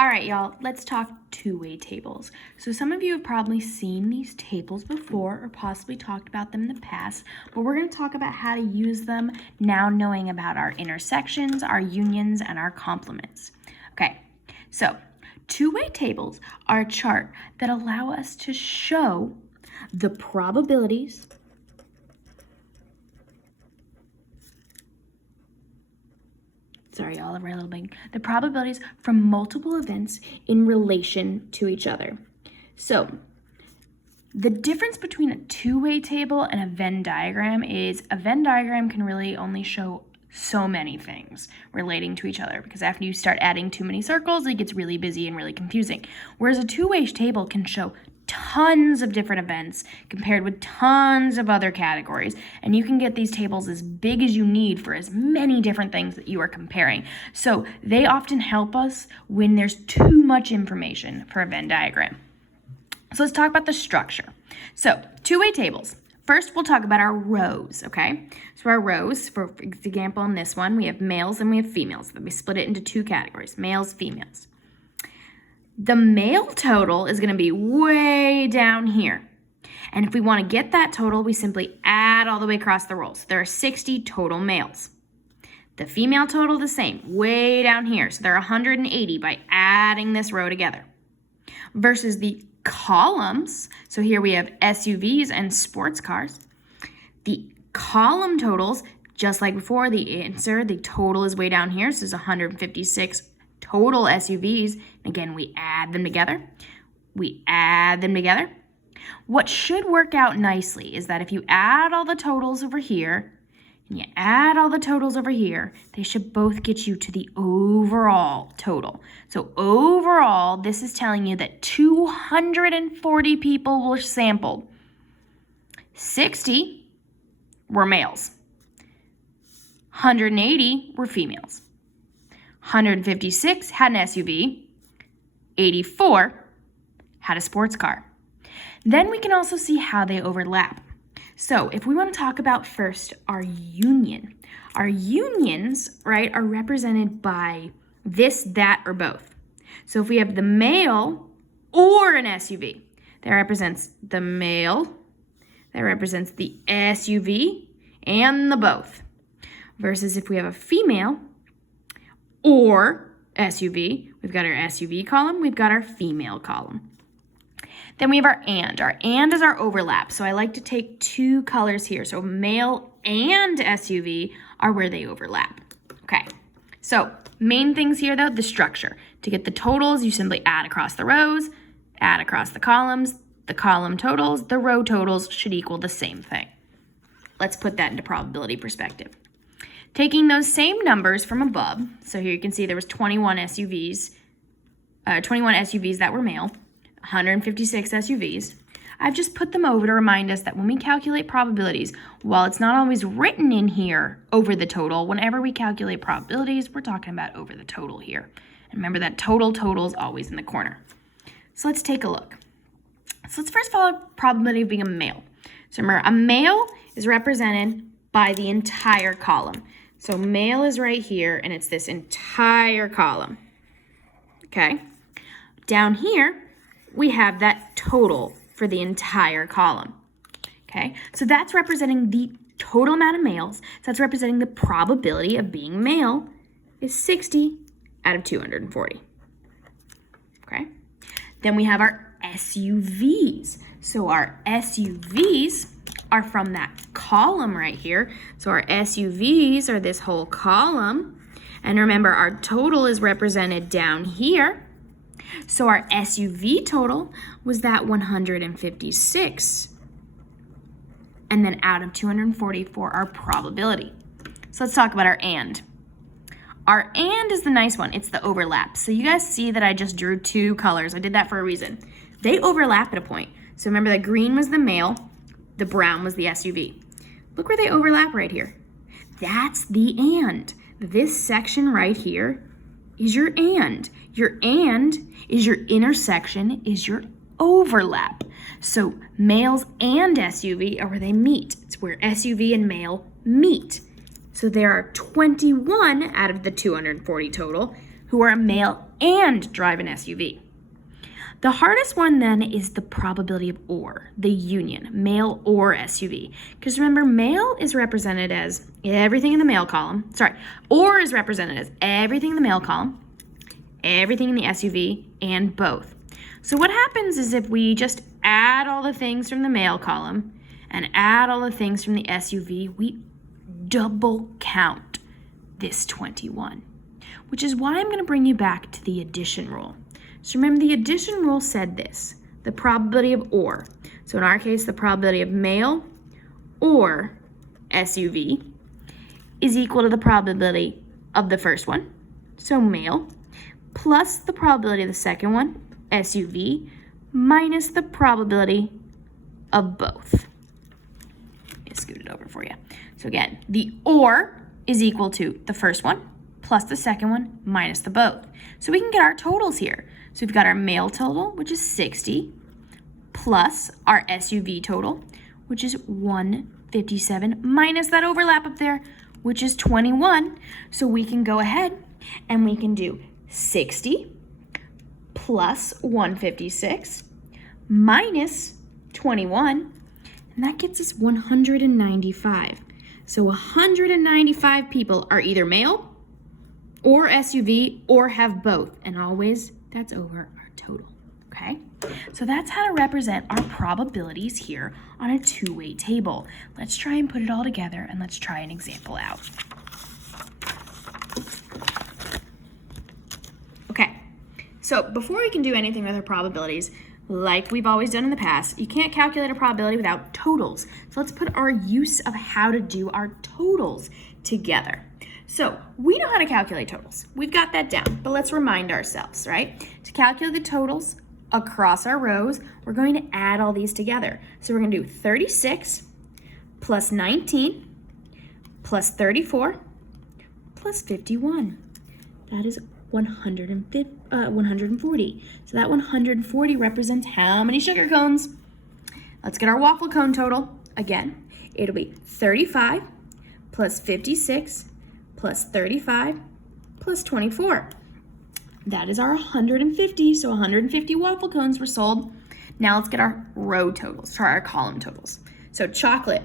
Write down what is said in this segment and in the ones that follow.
All right, y'all, let's talk two-way tables. So some of you have probably seen these tables before or possibly talked about them in the past, but we're going to talk about how to use them now knowing about our intersections, our unions, and our complements. Okay, so two-way tables are a chart that allow us to show the probabilities the probabilities from multiple events in relation to each other. So the difference between a two-way table and a Venn diagram is a Venn diagram can really only show so many things relating to each other, because after you start adding too many circles, it gets really busy and really confusing. Whereas a two-way table can show tons of different events compared with tons of other categories, and you can get these tables as big as you need for as many different things that you are comparing. So they often help us when there's too much information for a Venn diagram. So let's talk about the structure. So two-way tables. First, we'll talk about our rows, okay? So our rows, for example, in this one, we have males and we have females. We split it into two categories, males, females. The male total is going to be way down here. And if we want to get that total, we simply add all the way across the rows. There are 60 total males. The female total, the same, way down here. So there are 180 by adding this row together. Versus the columns, so here we have SUVs and sports cars. The column totals, just like before, the answer, the total is way down here. So there's 156 total SUVs. Again, we add them together. We add them together. What should work out nicely is that if you add all the totals over here and you add all the totals over here, they should both get you to the overall total. So overall, this is telling you that 240 people were sampled. 60 were males. 180 were females. 156 had an SUV. 84 had a sports car. Then we can also see how they overlap. So if we want to talk about first our union, our unions, right, are represented by this, that, or both. So if we have the male or an SUV, that represents the male, that represents the SUV, and the both. Versus if we have a female or SUV, we've got our SUV column, we've got our female column. Then we have our and. Our and is our overlap. So I like to take two colors here. So male and SUV are where they overlap. Okay, so main things here though, the structure. To get the totals, you simply add across the rows, add across the columns. The column totals, the row totals should equal the same thing. Let's put that into probability perspective. Taking those same numbers from above, so here you can see there was 21 SUVs that were male, 156 SUVs. I've just put them over to remind us that when we calculate probabilities, while it's not always written in here over the total, whenever we calculate probabilities, we're talking about over the total here. And remember that total is always in the corner. So let's take a look. So let's first follow probability of being a male. So remember, a male is represented by the entire column. So male is right here, and it's this entire column, okay? Down here, we have that total for the entire column, okay? So that's representing the total amount of males. So that's representing the probability of being male is 60 out of 240, okay? Then we have our SUVs. So our SUVs are from that column right here. So our SUVs are this whole column. And remember, our total is represented down here. So our SUV total was that 156. And then out of 240 for our probability. So let's talk about our and. Our and is the nice one. It's the overlap. So you guys see that I just drew two colors. I did that for a reason. They overlap at a point. So remember that green was the male, the brown was the SUV. Look where they overlap right here. That's the and. This section right here is your and. Your and is your intersection, is your overlap. So males and SUV are where they meet. It's where SUV and male meet. So there are 21 out of the 240 total who are male and drive an SUV. The hardest one then is the probability of or, the union, male or SUV. Because remember, male is represented as everything in the male column. Or is represented as everything in the male column, everything in the SUV, and both. So what happens is if we just add all the things from the male column and add all the things from the SUV, we double count this 21, which is why I'm going to bring you back to the addition rule. So remember, the addition rule said this, the probability of or. So in our case, the probability of male or SUV is equal to the probability of the first one, so male, plus the probability of the second one, SUV, minus the probability of both. Let me scoot it over for you. So again, the or is equal to the first one plus the second one minus the both. So we can get our totals here. So we've got our male total, which is 60, plus our SUV total, which is 157, minus that overlap up there, which is 21. So we can go ahead and we can do 60 plus 156 minus 21, and that gets us 195. So 195 people are either male or SUV or have both, and always that's over our total, okay? So that's how to represent our probabilities here on a two-way table. Let's try and put it all together, and let's try an example out. Okay, so before we can do anything with our probabilities, like we've always done in the past, you can't calculate a probability without totals. So let's put our use of how to do our totals together. So we know how to calculate totals. We've got that down, but let's remind ourselves, right? To calculate the totals across our rows, we're going to add all these together. So we're going to do 36 plus 19 plus 34 plus 51. That is 140. So that 140 represents how many sugar cones? Let's get our waffle cone total. Again, it'll be 35 plus 56 plus 35 plus 24. That is our 150. So 150 waffle cones were sold. Now let's get our row totals, or our column totals. So chocolate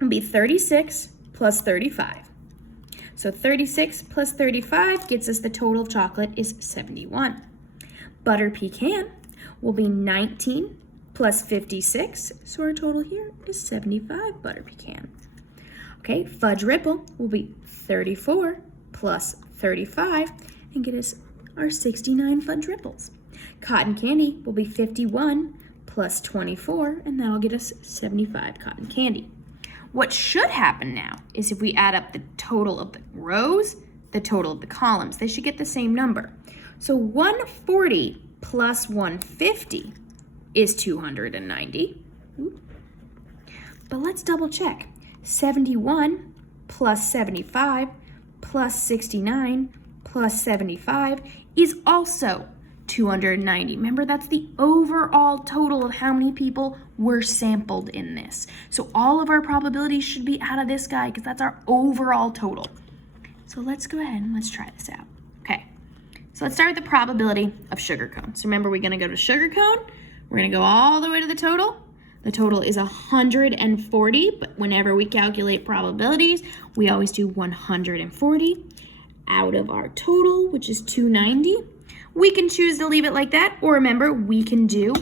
will be 36 plus 35. So 36 plus 35 gets us the total of chocolate is 71. Butter pecan will be 19 plus 56. So our total here is 75 butter pecan. Okay, fudge ripple will be 34 plus 35 and get us our 69 fudge ripples. Cotton candy will be 51 plus 24, and that'll get us 75 cotton candy. What should happen now is if we add up the total of the rows, the total of the columns, they should get the same number. So 140 plus 150 is 290. But let's double check. 71 plus 75 plus 69 plus 75 is also 290. Remember, that's the overall total of how many people were sampled in this. So all of our probabilities should be out of this guy because that's our overall total. So let's go ahead and let's try this out. Okay, so let's start with the probability of sugar cones. Remember, we're going to go to sugar cone. We're going to go all the way to the total. The total is 140, but whenever we calculate probabilities, we always do 140 out of our total, which is 290. We can choose to leave it like that, or remember, we can do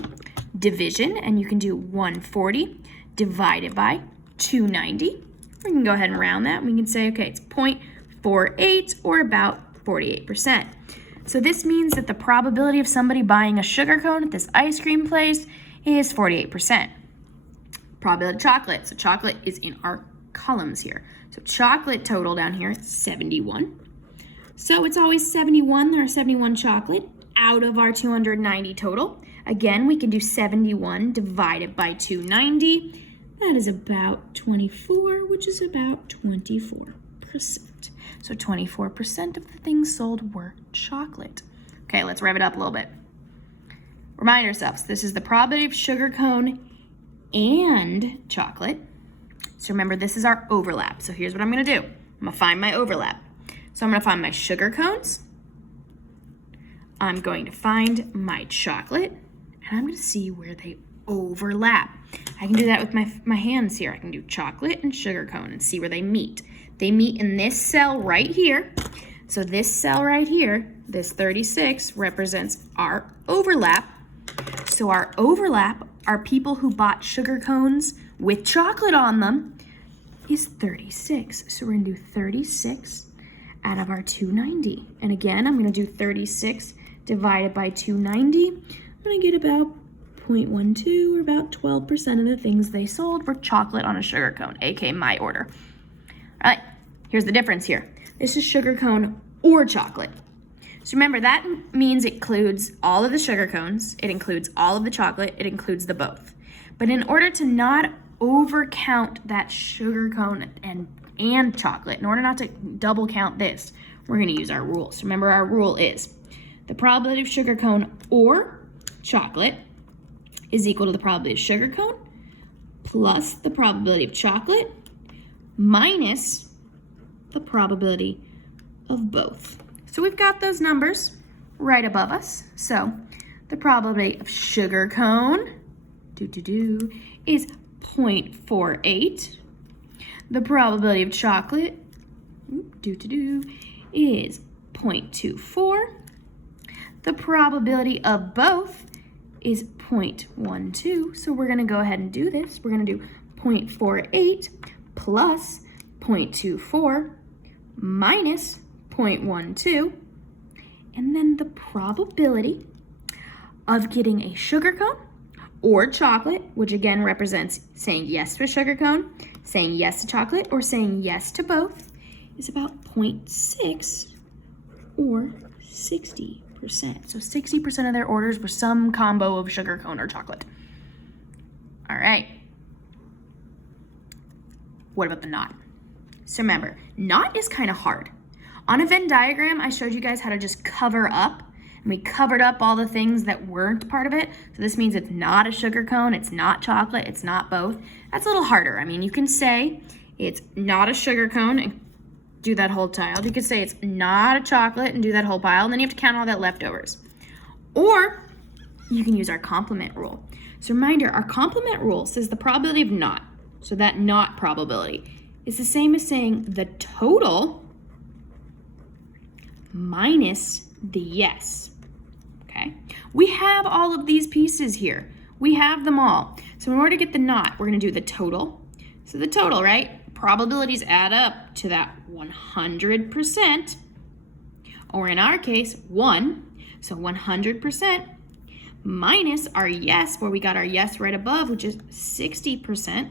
division, and you can do 140 divided by 290. We can go ahead and round that. We can say, okay, it's 0.48, or about 48%. So this means that the probability of somebody buying a sugar cone at this ice cream place is 48%. Probability of chocolate. So chocolate is in our columns here. So chocolate total down here is 71. So it's always 71, there are 71 chocolate out of our 290 total. Again, we can do 71 divided by 290. That is about 24, which is about 24%. So 24% of the things sold were chocolate. Okay, let's rev it up a little bit. Remind ourselves, this is the probability of sugar cone and chocolate. So remember, this is our overlap. So here's what I'm going to do. I'm going to find my overlap. So I'm going to find my sugar cones. I'm going to find my chocolate, and I'm going to see where they overlap. I can do that with my hands here. I can do chocolate and sugar cone and see where they meet. They meet in this cell right here. So this cell right here, this 36, represents our overlap. So our overlap are people who bought sugar cones with chocolate on them is 36. So we're going to do 36 out of our 290. And again, I'm going to do 36 divided by 290. I'm going to get about 0.12, or about 12% of the things they sold were chocolate on a sugar cone, aka my order. All right, here's the difference here. This is sugar cone or chocolate. So remember, that means it includes all of the sugar cones, it includes all of the chocolate, it includes the both. But in order to not overcount that sugar cone and chocolate, in order not to double count this, we're going to use our rule. So remember, our rule is the probability of sugar cone or chocolate is equal to the probability of sugar cone plus the probability of chocolate minus the probability of both. So we've got those numbers right above us. So the probability of sugar cone is 0.48. The probability of chocolate is 0.24. The probability of both is 0.12. So we're going to go ahead and do this. We're going to do 0.48 plus 0.24 minus 0.12. And then the probability of getting a sugar cone or chocolate, which again represents saying yes to a sugar cone, saying yes to chocolate, or saying yes to both, is about 0.6 or 60%. So 60% of their orders were some combo of sugar cone or chocolate. All right. What about the not? So remember, not is kind of hard. On a Venn diagram, I showed you guys how to just cover up, and we covered up all the things that weren't part of it. So this means it's not a sugar cone, it's not chocolate, it's not both. That's a little harder. I mean, you can say it's not a sugar cone and do that whole tile. You could say it's not a chocolate and do that whole pile, and then you have to count all that leftovers. Or you can use our complement rule. So reminder, our complement rule says the probability of not, so that not probability, is the same as saying the total minus the yes, okay? We have all of these pieces here. We have them all. So in order to get the not, we're gonna do the total. So the total, right? Probabilities add up to that 100%, or in our case, 1. So 100% minus our yes, where we got our yes right above, which is 60%.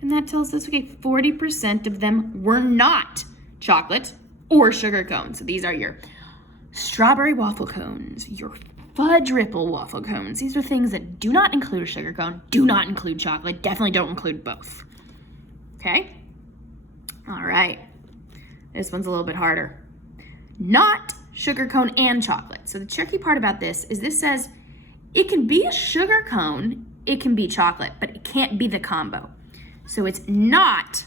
And that tells us, okay, 40% of them were not chocolate or sugar cones. So these are your strawberry waffle cones, your fudge ripple waffle cones. These are things that do not include a sugar cone, do not include chocolate, definitely don't include both. Okay? All right. This one's a little bit harder. Not sugar cone and chocolate. So the tricky part about this is this says it can be a sugar cone, it can be chocolate, but it can't be the combo. So it's not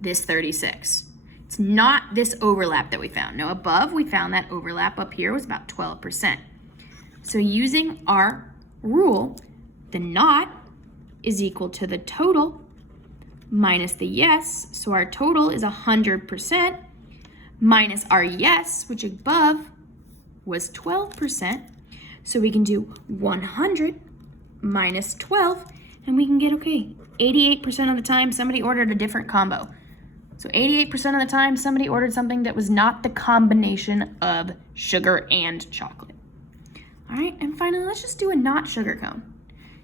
this 36. It's not this overlap that we found. Now above, we found that overlap up here was about 12%. So using our rule, the not is equal to the total minus the yes. So our total is 100% minus our yes, which above was 12%. So we can do 100 minus 12, and we can get, okay, 88% of the time somebody ordered a different combo. So 88% of the time somebody ordered something that was not the combination of sugar and chocolate. All right, and finally, let's just do a not sugar cone.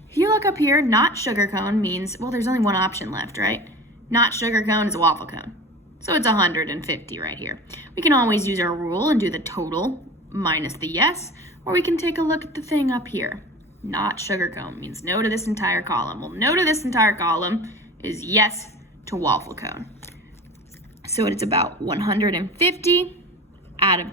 If you look up here, not sugar cone means, well, there's only one option left, right? Not sugar cone is a waffle cone. So it's 150 right here. We can always use our rule and do the total minus the yes, or we can take a look at the thing up here. Not sugar cone means no to this entire column. Well, no to this entire column is yes to waffle cone. So it's about 150 out of